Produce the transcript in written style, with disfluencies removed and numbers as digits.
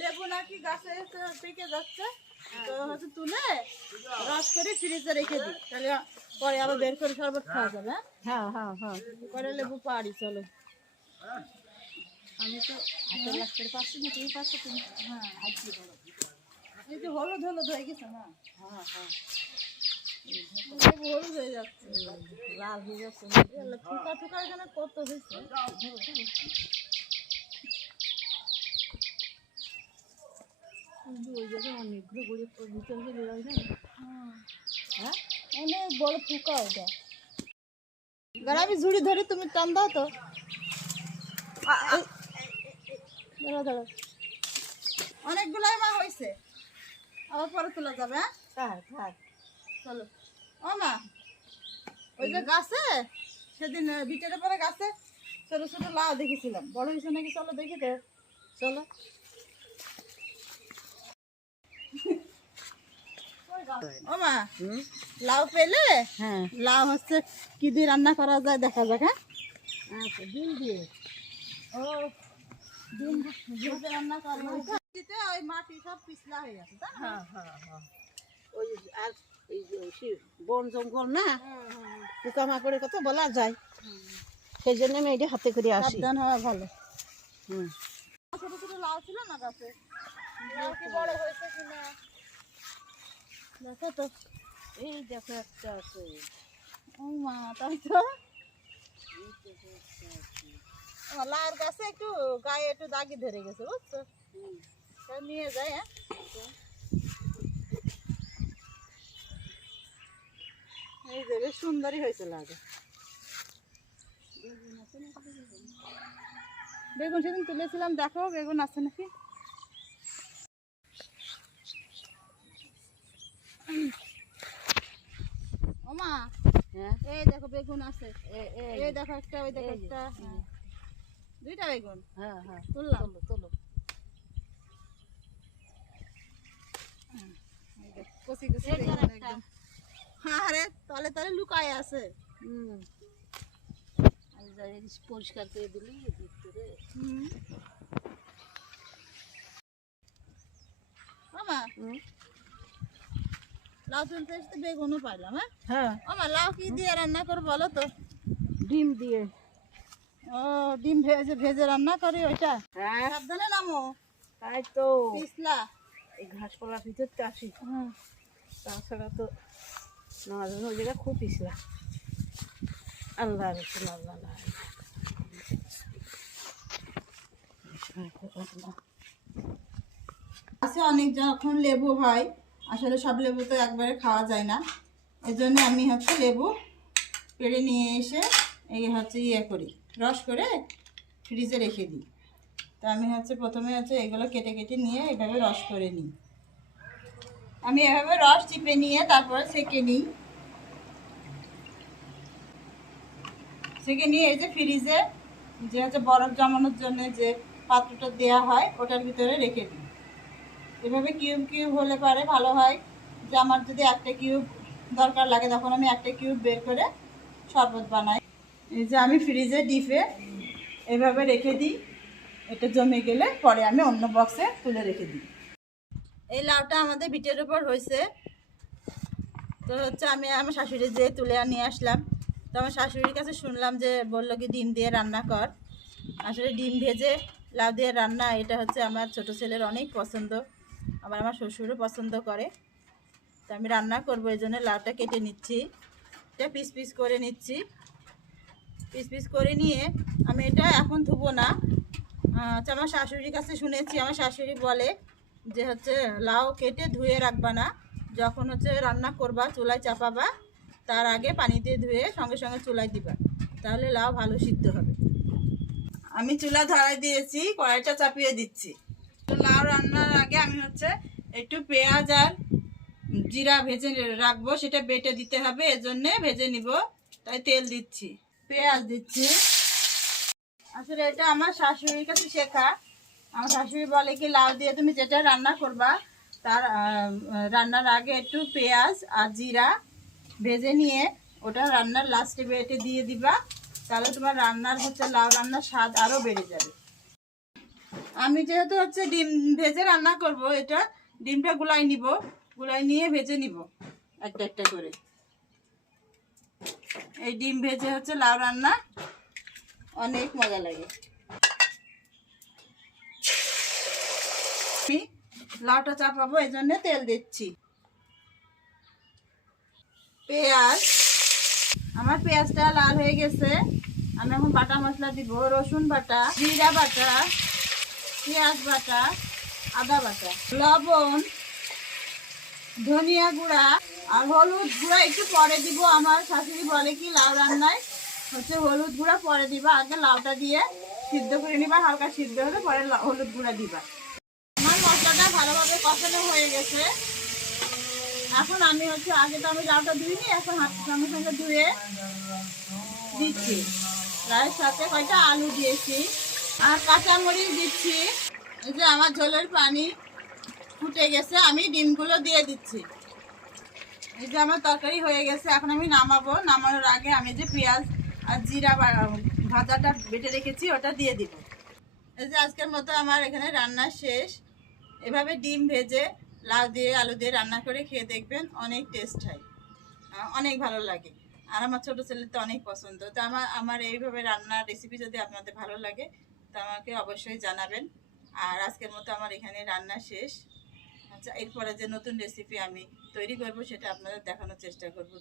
লেবু নাকি গাছে পেকে যাচ্ছে, তো হচ্ছে তুলে রস করে ফ্রিজে রেখে দিই, তাহলে পরে আবার বের করে শরবত খাওয়া যাবে। হ্যাঁ হ্যাঁ হ্যাঁ পরে লেবু পারি, চলো। আমি তো হাতে লাগতে পারছি না, তুমি পারছো তুমি? হ্যাঁ, এই যে হলুদ হলুদ হয়ে গেছে না, হ্যাঁ হ্যাঁ লেবু হলুদ হয়ে যাচ্ছে, লাল হয়ে যাচ্ছে। থুকা থুকা এখানে কত হয়েছে। কিন্তু ওই জায়গায় অনেকগুলো গড়িয়ে ভিতরে বেরোয় না। হ্যাঁ, অনেক বড় থুকা ওটা। আমি ঝুড়ি ধরি, তুমি টান দাও তো। দাঁড়াও দাঁড়াও, অনেকগুলাই মা হয়েছে, আবার পরে তোলা যাবে। হ্যাঁ, থাক থাক চলো। ও মা, ওই যে গাছে সেদিন বিটের পরে গাছে ছোট ছোট লাউ দেখেছিলাম, বড় হয়েছে নাকি, চলো দেখি তো। চলো। ও মা, লাউ পেলে হ্যাঁ লাউ হচ্ছে কি দিয়ে রান্না করা যায় দেখা যাক। হ্যাঁ, আচ্ছা ডিম দিয়ে। ও ডিম ভেজে রান্না করবো। ওই মাটি সব পিছলা হয়ে গেছে, তাই না? হ্যাঁ হ্যাঁ হ্যাঁ ওই আর এই যে বন জঙ্গল না, পোকামাকড়ের কথা বলা যায়, সেই জন্য আমি এটা হাতে করে আসি। সাবধান হওয়া ভালো। হুম ছোট ছোট লাউ ছিল না গাছে, লাউ কি বড় হয়েছে কিনা দেখো তো। এই দেখো একটা আছে। ও মা, তাই তো। আমার লাউর গাছে একটু গায়ে একটু দাগি ধরে গেছে, বুঝছো, তা নিয়ে যাই। হ্যাঁ, এই যে বেশ সুন্দরই হয়েছে লাগে। বেগুন সেদিন তুলেছিলাম, দেখো বেগুন আছে নাকি। ওমা, হ্যাঁ এই দেখো বেগুন আছে, এই দেখো একটা, ওই দেখো একটা, দুইটা বেগুন হ্যাঁ হ্যাঁ তুললাম। চলো চলো। এই দেখো, কচি কচি বেগুন একদম। আরে তলে তলে লুকায় আছে। হুম আর যাই পরিষ্কার করে দিলি ভিতরে। ওমা, লাউ তুলতে এসে বেগুনও পাইলাম। হ্যাঁ, হ্যাঁ ওমা, লাউ কি দিয়ে রান্না করো বলো তো। ডিম দিয়ে। ও, ডিম ভেজে ভেজে রান্না করি ওইটা। হ্যাঁ সাবধানে নামো, তাই তো পিছলা। এই ঘাসপালার ভিতরতে আসি, তাছাড়া তো নেওয়া যাবে না, ওই জায়গা খুব পিছলা। আল্লাহ রসুল আল্লাহ আল্লাহ। আছে অনেক, যখন লেবু হয়, আসলে সব লেবু তো একবারে খাওয়া যায় না, এই জন্য আমি হচ্ছে লেবু পেড়ে নিয়ে এসে এই হচ্ছে করি, রস করে ফ্রিজে রেখে দিই। তো আমি হচ্ছে প্রথমে হচ্ছে এগুলো কেটে কেটে নিয়ে এভাবে রস করে নিই। আমি এভাবে রস চিপে নিয়ে তারপরে সেঁকে নিই। সেঁকে নিয়ে এই যে ফ্রিজে যে হচ্ছে বরফ জমানোর জন্য যে পাত্রটা দেওয়া হয় ওটার ভিতরে রেখে দিই। এভাবে কিউব কিউব হলে পারে ভালো হয়, যে আমার যদি একটা কিউব দরকার লাগে তখন আমি একটা কিউব বের করে শরবত বানাই। এই যে আমি ফ্রিজে ডিপে এভাবে রেখে দিই, এটা জমে গেলে পরে আমি অন্য বক্সে তুলে রেখে দিই। এই লাউটা আমাদের বিটের উপর হয়েছে, তো হচ্ছে আমি আমার শাশুড়ি যে তুলে নিয়ে আসলাম। তো আমার শাশুড়ির কাছে শুনলাম যে বললো কি ডিম দিয়ে রান্না কর। আসলে ডিম ভেজে লাউ দিয়ে রান্না, এটা হচ্ছে আমার ছোট ছেলের অনেক পছন্দ, আবার আমার শ্বশুরও পছন্দ করে। তো আমি রান্না করবো, এই জন্য লাউটা কেটে নিচ্ছি, এটা পিস পিস করে নিচ্ছি। পিস পিস করে নিয়ে আমি এটা এখন ধুবো না। আমার শাশুড়ির কাছে শুনেছি, আমার শাশুড়ি বলে যে হচ্ছে লাউ কেটে ধুয়ে রাখবা না, যখন হচ্ছে রান্না করবা চুলায় চাপাবা তার আগে পানি দিয়ে ধুয়ে সঙ্গে সঙ্গে চুলায় দিবা, তাহলে লাউ ভালো সিদ্ধ হবে। আমি চুলা ধরাই দিয়েছি, কড়াইটা চাপিয়ে দিচ্ছি। তো লাউ রান্নার আগে আমি হচ্ছে একটু পেঁয়াজ আর জিরা ভেজে রাখবো, সেটা বেটে দিতে হবে, এজন্য ভেজে নিব, তাই তেল দিচ্ছি, পেঁয়াজ দিচ্ছি। আসলে এটা আমার শাশুড়ির কাছে শেখা। আমার শাশুড়ি বলে কি লাউ দিয়ে তুমি যেটা রান্না করবা তার রান্নার আগে একটু পেঁয়াজ আর জিরা ভেজে নিয়ে ওটা রান্নার লাস্টে বেটে দিয়ে দিবা, তাহলে তোমার রান্নার হচ্ছে লাউ রান্নার স্বাদ আরও বেড়ে যাবে। আমি যেহেতু হচ্ছে ডিম ভেজে রান্না করব, এটা ডিমটা গুলাই নিব, গুলাই নিয়ে ভেজে নিব একটা একটা করে। এই ডিম ভেজে হচ্ছে লাউ রান্না অনেক মজা লাগে। আমি লাউটা চাপাবো, এই জন্য তেল দিচ্ছি। পেঁয়াজ, আমার পেঁয়াজটা লাল হয়ে গেছে। আমি এখন বাটা মশলা দিব, রসুন বাটা, জিরা বাটা, পেঁয়াজ বাটা, আদা বাটা, লবণ, ধনিয়া গুঁড়া আর হলুদ গুঁড়া একটু পরে দিব। আমার শাশুড়ি বলে কি লাউ রান্নায় হচ্ছে হলুদ গুঁড়া পরে দিবা, আগে লাউটা দিয়ে সিদ্ধ করে নিবা, হালকা সিদ্ধ হলে পরে হলুদ গুঁড়া দিবা। আমার মশলাটা ভালোভাবে কষানো হয়ে গেছে। এখন আমি হচ্ছে আগে তো আমি লাউটা ধুইনি, এখন হাতের সঙ্গে ধুয়ে দিচ্ছি। লাউয়ের সাথে কয়টা আলু দিয়েছি আর কাঁচামরিচ দিচ্ছি। এই যে আমার ঝোলের পানি ফুটে গেছে, আমি ডিমগুলো দিয়ে দিচ্ছি। এই যে আমার তরকারি হয়ে গেছে, এখন আমি নামাবো। নামানোর আগে আমি যে পেঁয়াজ আর জিরা ভাজাটা বেটে রেখেছি ওটা দিয়ে দিব। এই যে আজকের মতো আমার এখানে রান্না শেষ। এভাবে ডিম ভেজে লাউ দিয়ে আলু দিয়ে রান্না করে খেয়ে দেখবেন, অনেক টেস্ট হয়, অনেক ভালো লাগে। আর আমার ছোটো ছেলে তো অনেক পছন্দ। তো আমার এইভাবে রান্নার রেসিপি যদি আপনাদের ভালো লাগে তো আমাকে অবশ্যই জানাবেন। আর আজকের মতো আমার এখানে রান্না শেষ। আচ্ছা, এরপরে যে নতুন রেসিপি আমি তৈরি করব সেটা আপনাদের দেখানোর চেষ্টা করব।